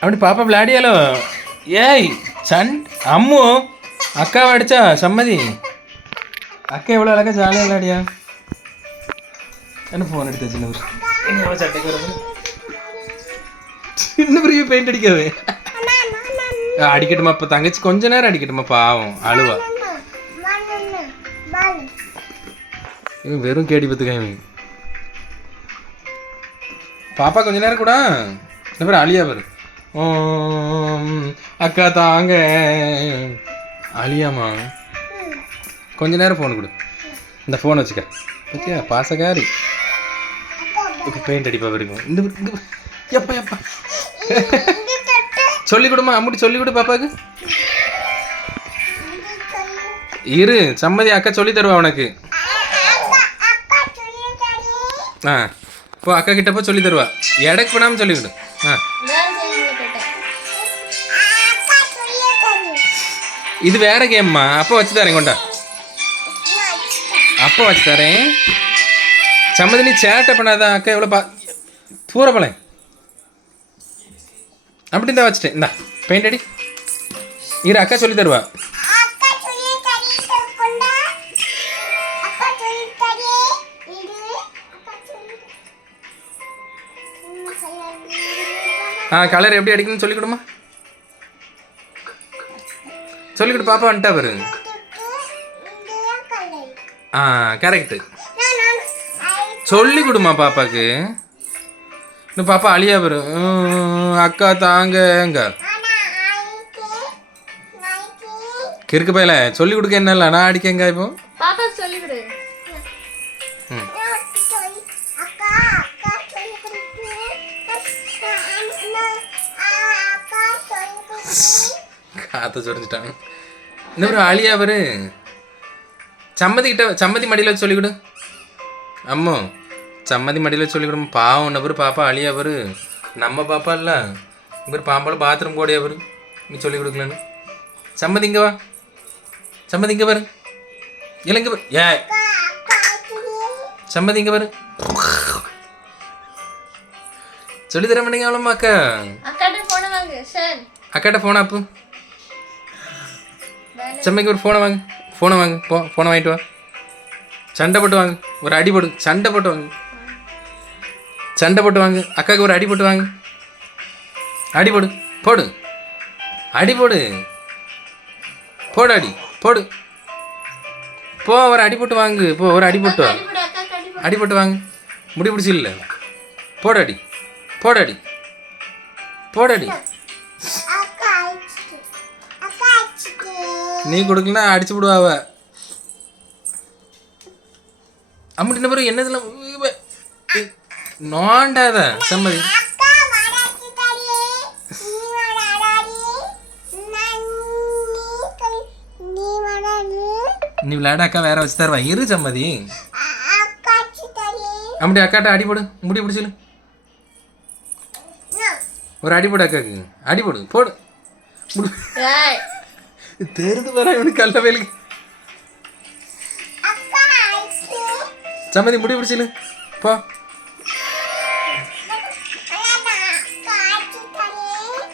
அப்படி பாப்பா விளையாடியாலோ? ஏய் சன் அம்மு அக்காவை அடிச்சா சம்மதி. அக்கா எவ்வளோ அழகா ஜாலியாக விளையாடியா? என்ன ஃபோன் எடுத்த சின்ன அவன் சட்டைக்கு வர சின்ன பிரிவு பெயிண்ட் அடிக்காது. அடிக்கட்டுமா இப்போ தங்கச்சி கொஞ்ச நேரம் அடிக்கட்டுமா பாவம் அழுவா. இவன் வெறும் கேடி பத்துக்காய் இவன் பாப்பா கொஞ்ச நேரம் கூட. இந்த பேர் அழியா பேர். அக்கா தாங்க. அழியாமா? கொஞ்ச நேரம் ஃபோன் கொடு. இந்த ஃபோன் வச்சுக்க. ஓகே பாசகாரி இப்போ பெயிண்ட் அடிப்பா வரைக்கும் இந்த எப்பா எப்பா? சொல்லி கொடுமா. அம்முட்டி சொல்லி கொடு பாப்பாக்கு இரு. சம்மதி அக்கா சொல்லி தருவா உனக்கு. ஆ. இப்போ அக்கா கிட்ட போய் சொல்லி தருவா. எடக்கு பண்ணாமல் சொல்லி கொடு. ஆ. இது வேற கேம்மா அப்போ வச்சு தரேன் கொண்டா. அப்போ வச்சு தரேன். சம்மதி நீ சேட்டை பண்ணாத அக்கா? எவ்வளோ பா தூர போல அப்படி இருந்தா வச்சுட்டேன். இந்தா பெயிண்ட் அடி. இரு அக்கா சொல்லி தருவா. ஆ கலர் எப்படி அடிக்கணும்னு சொல்லி கொடுமா. சொல்லி கொடு பாப்பா வந்துட்டா பாரு. ஆ கரெக்டு சொல்லி கொடுமா பாப்பாக்கு. இன்னும் பாப்பா அழியா பாரு. அக்கா தாங்கங்க. கிறுக்கு பையல சொல்லி கொடுக்க என்ன இல்லை? நான் அடிக்கங்க இப்போ. பாப்பா சொல்லி கொடு. ம். காத்த சொரிஞ்சிட்டாங்க. இந்த ஒரு அழியா பாரு. சம்மதி கிட்ட சம்மதி மடியில் வச்சு சொல்லிக் கொடு. அம்மோ சம்மதி மடியில் வச்சு சொல்லிக் கொடுமா பாவம் ஒன்று பாப்பா அழியா பாரு. நம்ம பாப்பா இல்ல. இவர் பாம்பால பாத்ரூம் போடியா பாரு. நீ சொல்லிக் கொடுக்கலன்னு. சம்மதி இங்க வா. சம்மதி இங்க பாரு. இல்லை இங்க ஏ. சம்மதி இங்க பாரு. சொல்லி தர மாட்டேங்க அவ்வளோ அக்கா. அக்காட்ட போன அப்பு. செம்மைக்கு ஒரு ஃபோனை வாங்க. ஃபோனை வாங்க. போ ஃபோனை வாங்கிட்டு வா. சண்டை போட்டு வாங்க. ஒரு அடி போடு. சண்டை போட்டு வாங்க. சண்டை போட்டு வாங்க. அக்காவுக்கு ஒரு அடி போட்டு வாங்க. அடி போடு. போடு. அடி போடு. போடு அடி. போடு. போ ஒரு அடி போட்டு வாங்கு. போ ஒரு அடி போட்டு வா. அடி போட்டு வாங்க. முடி பிடிச்சி இல்லை போடு அடி. போடு நீ கொடுக்கலன்னா அடிச்சு விடுவாவ அம்மிட்டு பிறகு என்னதுல நோண்டாத சம்மதி. நீ விளையாட அக்கா வேற வச்சு தருவா. இரு சம்மதி. அப்படி அக்காட்ட அடி போடு. முடி பிடிச்சிடு ஒரு அடி போடு அக்காக்கு. அடி போடு போடு. முடி. தெரிந்து வர இவனுக்கு கல்ல வேலுக்கு சம்மதி முடி பிடிச்சிரு. போ.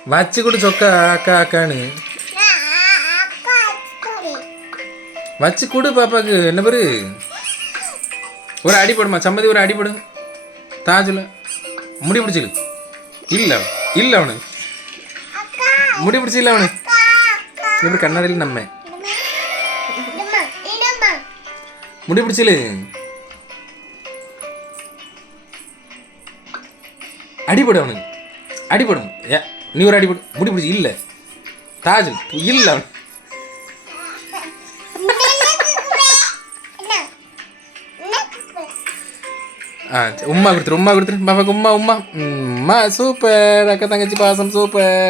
வச்சு கொடு சொக்கா அக்கா அக்கான்னு. வச்சு கொடு பாப்பாக்கு என்ன பேரு? ஒரு அடி போடுமா சம்மதி ஒரு அடி போடு. தாஜுல முடி பிடிச்சிரு. இல்ல இல்ல அவனு. முடி பிடிச்சில்ல அவனு. எப்படி கண்ணாடியில் நம்ம. முடி பிடிச்சிலு அடிபடு அவனுக்கு. அடிபடும் ஏ நீ ஒரு அடிபடு முடி பிடிச்சி இல்லை. தாஜ் இல்லை அவன். ஆ சரி, உம்மா கொடுத்துரு உம்மா கொடுத்துரு. பாப்பாக்கு உம்மா உம்மா. உம்மா சூப்பர். அக்கா தங்கச்சி பாசம் சூப்பர்.